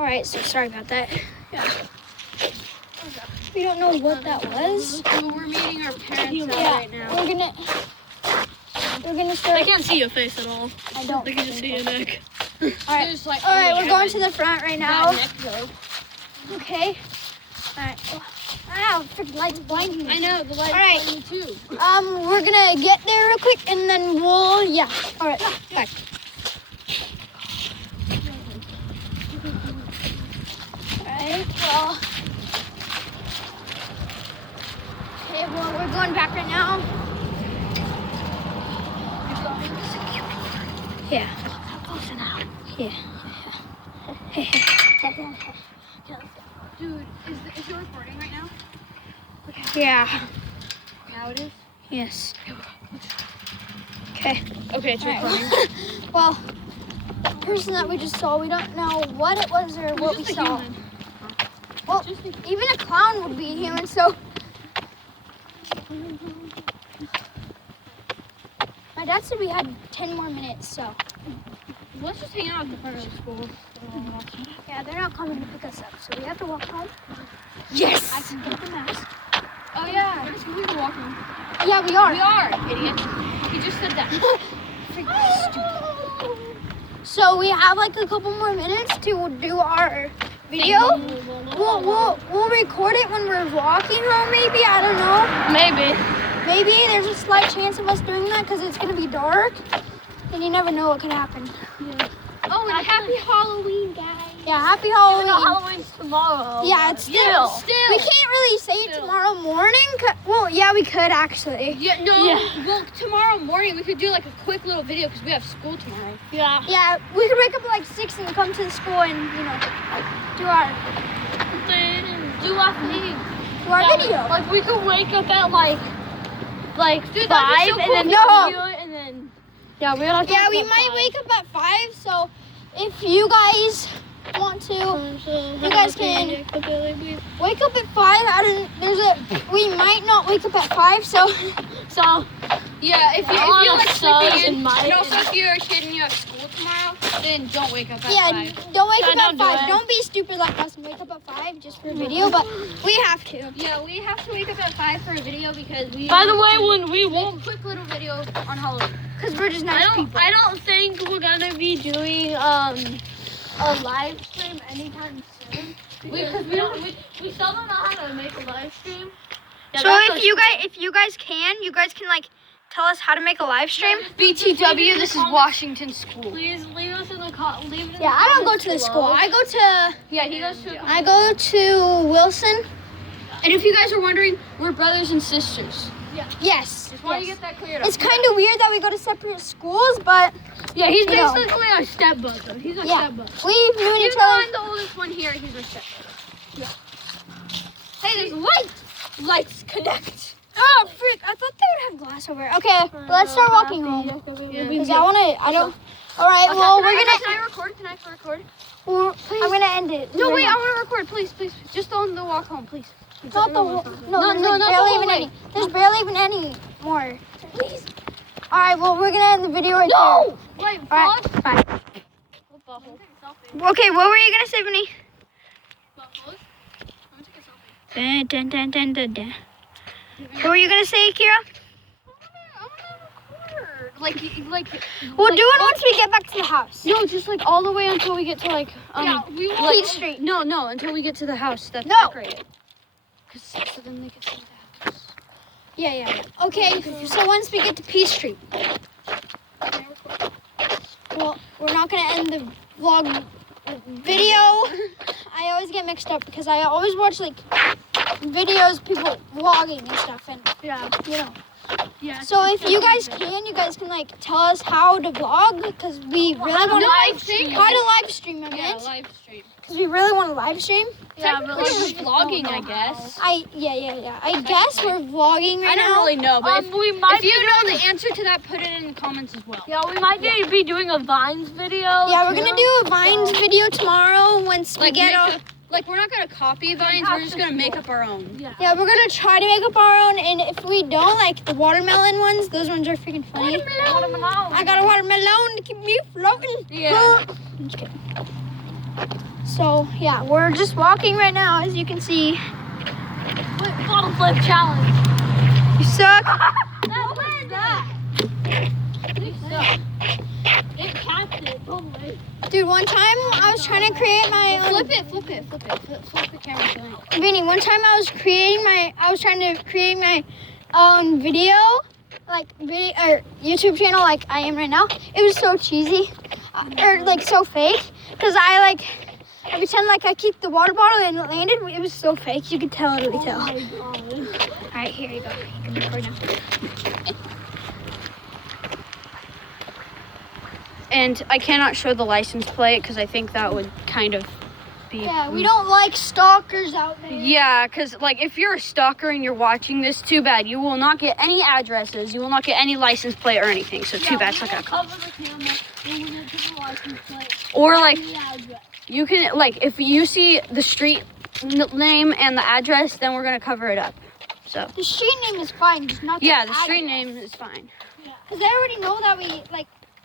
All right, so sorry about that. Yeah. We don't know what that was. We're meeting our parents right now. We're gonna start. I can't see your face at all. I don't. I can just see your neck. All right, we're going to the front right now. Okay. All right. Wow, freaking light's blinding me. I know, the light's blinding me too. We're gonna get there real quick and then we'll, yeah. All right, back. All right, well. Okay, well, we're going back right now. Yeah. Yeah. Dude, is it recording right now? Yeah. Now it is? Yes. Okay. Okay, it's recording. Well, the person that we just saw, we don't know what it was or what we saw. Well, even a clown would be a human, so. My dad said we had 10 more minutes, so. Let's just hang out at the front of the school. Yeah, they're not coming to pick us up, so we have to walk home. Yes! I can get the mask. Oh yeah, we're completely walking. Yeah, we are. We are, idiot. He just said that. So we have like a couple more minutes to do our video. We'll record it when we're walking home, maybe. I don't know. Maybe there's a slight chance of us doing that because it's gonna be dark, and you never know what could happen. Yeah. Oh, and happy Halloween, guys. Yeah, happy Halloween. Halloween's tomorrow. Yeah, it's still. We can't really say it tomorrow morning. Well, yeah, we could actually. Yeah, no. Yeah. Well, tomorrow morning we could do like a quick little video because we have school tomorrow. Yeah. Yeah, we could wake up at like 6 and come to the school and do our thing. Do our video. Like we could wake up at like Dude, 5 so cool. and then No. video it and then we're not. Yeah, we might wake up at 5. So if you guys want to, you guys can wake up at 5. We might not wake up at 5. So yeah, if you like sleeping in, and also if you're a kid and you have school tomorrow, then don't wake up at 5. Don't wake up at don't do 5. it. Don't be stupid like us and wake up at 5 just for a video. But we have to. Yeah, we have to wake up at 5 for a video because we. By the way, when we make won't, a quick little video on Halloween. Cause we're just nice people. I don't think we're gonna be doing a live stream anytime soon. We still don't know how to make a live stream. Yeah, So if you guys can like tell us how to make a live stream. BTW, this is Washington School. Please leave us in the comments. Yeah, I don't go to the school. I go to Wilson. And if you guys are wondering, we're brothers and sisters. Yes. Just want to get that cleared up. It's kind of weird that we go to separate schools, but Yeah, he's you know. basically our stepbrother. He's our stepbrother. we've known each Even though other. I'm the oldest one here, he's our stepbrother. Yeah. Hey, there's light. Lights connect. Oh, frick. I thought they would have glass over it. Okay, let's start walking home. Because I don't. All right, well, we're going Can I record? I'm going to end it. No, wait, I want to record. Please. Just on the walk home, please. Not the No, there's not the barely whole even way. any. There's barely even any more. Please. All right, well, we're going to end the video right No! Wait, there. All right, bye. Okay, what were you going to say, Vinny? Dun, dun, dun, dun, dun, dun. What were you going to say, Kira? Like, We'll do it once we get back to the house. no, just like all the way until we get to like, Peach Street. No, until we get to the house that's No. decorated. So then they can see the house. Yeah. Okay, so once we get to Peach Street. Well, we're not going to end the vlog video. I always get mixed up because I always watch like videos, people vlogging and stuff, and Yeah. So if you guys can like tell us how to vlog because we really want to live stream. How to live stream, I meant. live stream. Because we really want to live stream. Technically, we're vlogging, I guess. I guess we're vlogging right I don't now. really know, but we might if you know the answer to that, put it in the comments as well. Yeah, we might be doing a Vines video. Yeah, we're gonna do a Vines video tomorrow once we get off. We're not gonna copy Vines. We're just gonna make up our own. Yeah, we're gonna try to make up our own, and if we don't, like the watermelon ones, those ones are freaking funny. Watermelon. I got a watermelon to keep me floating. Yeah. I'm just kidding. So yeah, we're just walking right now, as you can see. Bottle flip challenge. You suck. What is that? You suck. It capped it. Totally. Dude, one time I was trying to create my own. Flip the camera to me. Vinny, one time I was trying to create my own video, video or YouTube channel like I am right now. It was so cheesy, or like so fake, because I pretend like I kicked the water bottle and it landed. It was so fake, you could totally tell. Oh my God. All right, here you go. You can record now. And I cannot show the license plate because I think that would kind of be. Yeah, we don't like stalkers out there. Yeah, because like if you're a stalker and you're watching this, too bad. You will not get any addresses. You will not get any license plate or anything. So too bad. It's not gonna come. Cover the camera. And we're gonna put the license plate. Or like And the address. you can if you see the street name and the address, then we're gonna cover it up. So The street name is fine, just not yeah, the street name is fine. Because they already know that we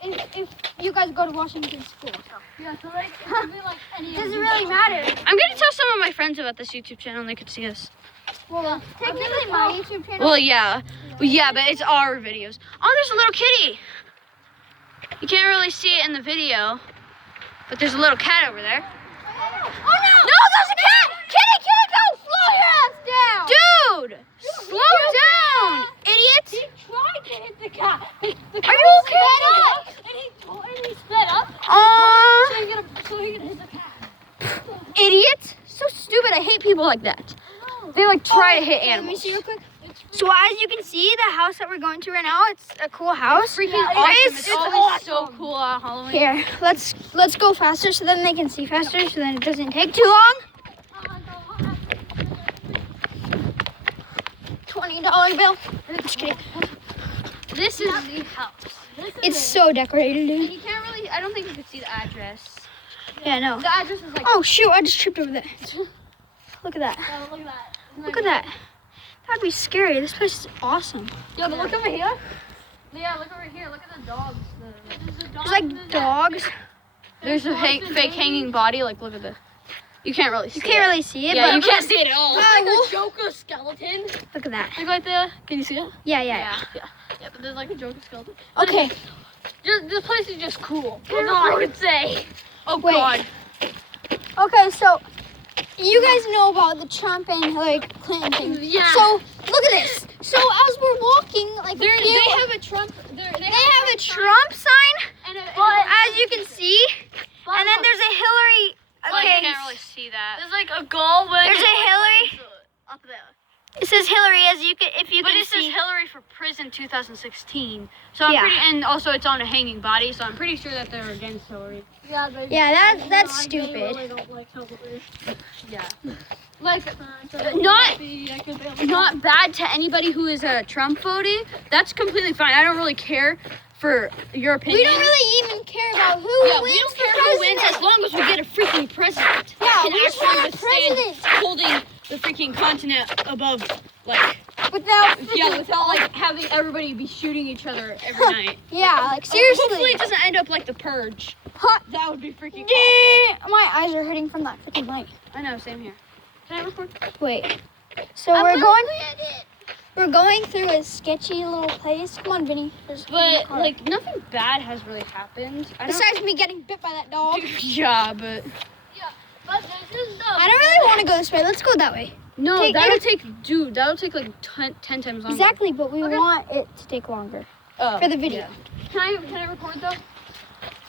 if you guys go to Washington school. So. Yeah, so like, it could be like any Does it really matter? I'm gonna tell some of my friends about this YouTube channel and they could see us. Well, technically my YouTube channel. Well, yeah, but it's our videos. Oh, there's a little kitty. You can't really see it in the video, but there's a little cat over there. Oh no! No, there's a cat! Kitty, don't slow your ass down! Dude, slow down, idiot. He tried to hit the cat. The Are cat you okay? sped up, and he sped up. So he could hit the cat. Idiot. So stupid. I hate people like that. They like try to hit Let me animals. see real quick. So as you can see, the house that we're going to right now, it's a cool house. Freaking Yeah, awesome. it's It's always awesome. so cool on Halloween. Here, let's go faster so then they can see faster so then it doesn't take too long. $20 bill. Just kidding. This is the house. It's so decorated, And dude. you can't really, I don't think you could see the address. Yeah, no. The address is like, Oh shoot, I just tripped over that. Look at that. Oh, look at that. Look at that. That'd be scary. This place is awesome. Yeah, but look over here. Yeah, look over here. Look at the dogs. There's like dogs. there's a fake hanging body. Like, look at this. You can't really see You can't really see it, Yeah, but you can't see it at all. Ah, Like wolf. a Joker skeleton. Look at that. Like right there. Can you see it? Yeah, yeah. Yeah, but there's like a Joker skeleton. Okay. This place is just cool. That's all I can say. Oh, Wait. God. Okay, so you guys know about the Trump and Hillary Clinton thing. Yeah. So look at this. So as we're walking, like They have a Trump. they have a Trump sign, And as you can see, and then there's a Hillary. Well, Okay, you can't really see that. there's like a goal where There's a Hillary. up there. it says Hillary as you can if you But can it says see. Hillary for prison 2016. So I'm Yeah. pretty, and also it's on a hanging body, so I'm pretty sure that they're against Hillary. Yeah, Yeah, that's I stupid. really don't like Hillary. Yeah. Like, Not bad to anybody who is a Trump voting. That's completely fine. I don't really care for your opinion. We don't really even care about who Yeah, wins we don't for care who wins president. as long as we get a freaking president. Yeah, Can we just actually want a withstand president. holding the freaking continent above, like, Without without like having everybody be shooting each other every night. yeah, like Hopefully seriously. it doesn't end up like the Purge. Huh. That would be freaking awesome. Yeah, my eyes are hurting from that freaking light. I know, same here. Can I record? Wait. So we're going through a sketchy little place. Come on, Vinny. But like nothing bad has really happened. I don't. besides me getting bit by that dog. Yeah, but but this is the. I don't really want to go this way. Let's go that way. no, Take- that'll take like 10 times longer. Exactly, but we Okay. want it to take longer Oh, for the video. yeah. Can I record though? Wait,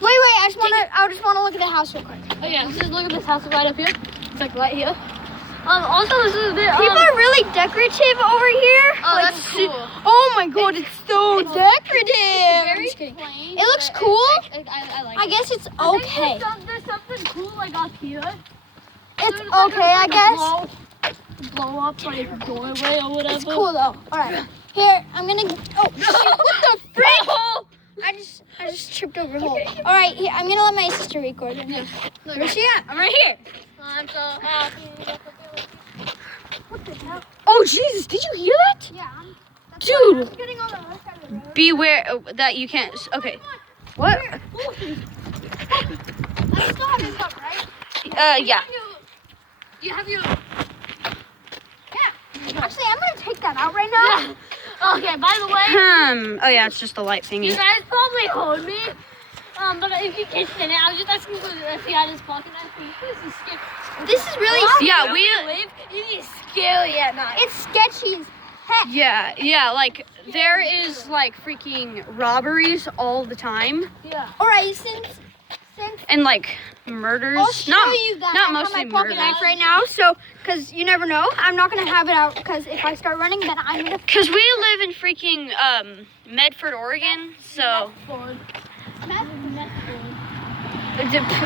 I just wanna look at the house real quick. Oh yeah, just look at this house right up here. It's like right here. Also this is a bit. People are really decorative over here. Oh, Like, that's cool. Oh my god, it's so decorative. I'm very just kidding. plain. It looks but cool. I like I it. guess it's I think okay. There's something cool like up here. It's There's like okay, I guess. Blow up like doorway or whatever. It's cool though. All right. Here, I'm gonna. Oh, shoot, what the frick? I just tripped over a hole. All right, here, I'm gonna let my sister record it. Yeah. Where's she at? I'm right here. I'm so happy. What the hell? Oh Jesus! Did you hear that? Yeah. Dude. I'm getting on the other side of the road. Beware that you can't. Okay. What? I still have this up, right? Yeah. You have your. Actually, I'm gonna take that out right now. Yeah. Okay. By the way, Oh yeah, it's just a light you thingy. guys probably heard me. But if you can't stand it, I was just asking if he had his pocket knife. This is scary. This is really Yeah, It is scary at night. it's sketchy as heck. Yeah, like there is like freaking robberies all the time Yeah. Alright, since and like murders. I'll show you that not I have mostly my pocket murders. knife right now, so because you never know, I'm not gonna have it out because if I start running, then I'm gonna. Cause we live in freaking Medford, Oregon, so.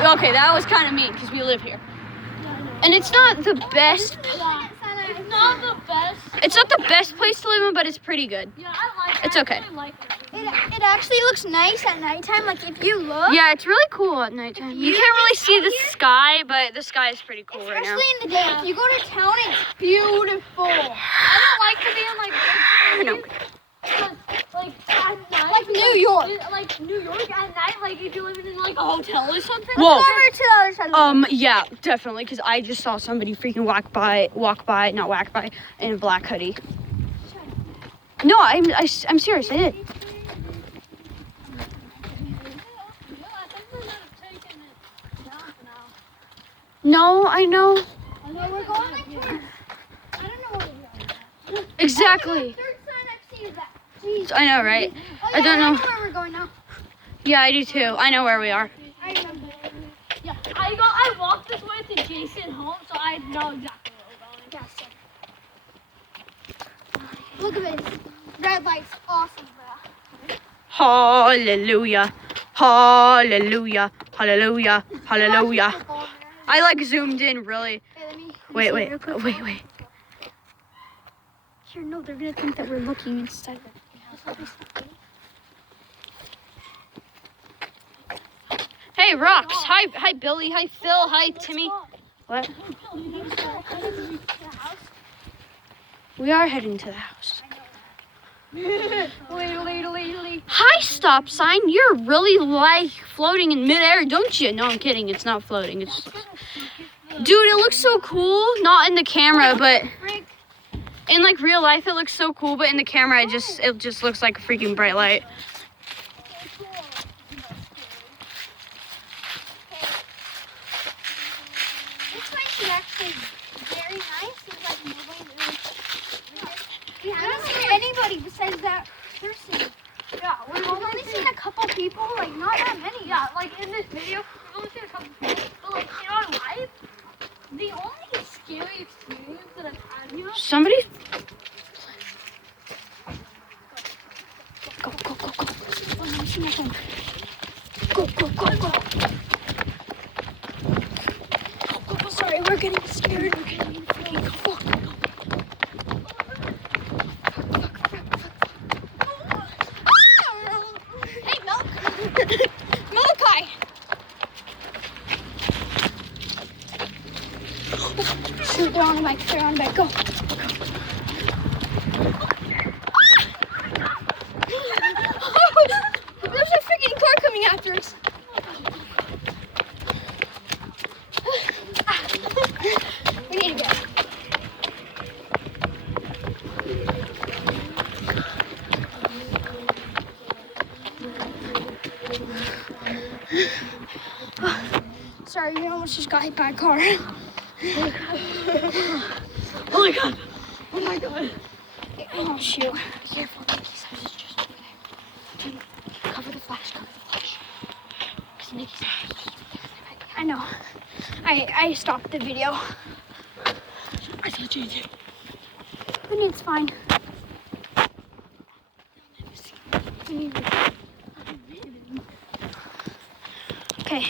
Okay, that was kind of mean because we live here, and it's not the best. It's not the best. It's not the best place to live in, but it's pretty good. Yeah, I like it. It's okay. I like it. It actually looks nice at nighttime. Like if you look, Yeah, it's really cool at nighttime. You can't really see the sky, but the sky is pretty cool right now. especially in the day. If you go to town, it's beautiful. I don't like to be in like big No. cities, 'cause, like at night. Like New York. Like New York at night, like if you're living in like a hotel or something. Whoa. Go over to the other side of the Yeah, definitely, because I just saw somebody freaking walk by, in a black hoodie. No, I'm serious, I did. Yeah, I think we might have taken it down for now. No, I know. No, we're going like towards. I don't know where we're going. Exactly. Third sign I've seen is that. Jeez. I know, right? Oh, I yeah, don't know. I know where we're going now. Yeah, I do too. I know where we are. I remember. Yeah, I walked this way to Jason's home, so I know exactly where we're going. Yeah, so. Look at this. Red light's awesome, bro. Hallelujah. Hallelujah. Hallelujah. Hallelujah. I like zoomed in really. Hey, let me Wait. see real quick. Wait. Here, no, they're gonna think that we're looking inside of it. Hey, Rocks. Hi, Billy. Hi, Phil. Hi, Timmy. What? We are heading to the house. Hi, stop sign. You're really like floating in midair, don't you? No, I'm kidding. It's not floating. It's dude, it looks so cool. Not in the camera, but in like real life, it looks so cool. But in the camera, it just looks like a freaking bright light. This place is actually very nice. It's like nobody really. I haven't seen anybody besides that person. Yeah, We've only seen a couple people, like not that many. Yeah, like in this video, we've only seen a couple people, but like in our life, the only scary experience that I've had here. Somebody. Go. Oh, let me see my phone. Go. Sorry, we're getting scared. We're getting freaking fuck. Hey, Milk. Malachi. Shoot, they're on the bike. Go. There's a freaking car coming after us. We need to go. Sorry, we almost just got hit by a car. Oh my god! Oh my god! Oh shoot. Be careful, Nikki's house is just over there. Dude, cover the flash. Because Nikki's house is just over there. I know. I stopped the video. I saw JJ. But it's fine. We need to